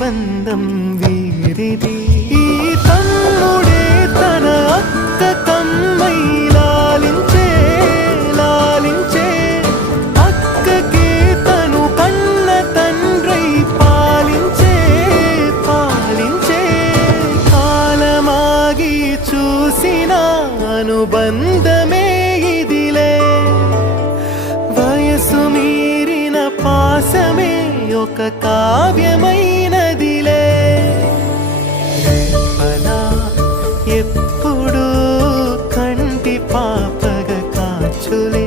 బంధం వీరిది. ఈ తమ్ముడే తన అక్క కమ్మై లాలించే లాలించే, అక్కకే తను కన్న తండ్రై పాలించే పాలించే. కాలమాగి చూసిన అనుబంధమే ఇదిలే, వయసు మీరిన పాసమే ఒక కావ్యమైనదిలే. రేపలా ఎప్పుడు కంటి పాపగ కాచులే.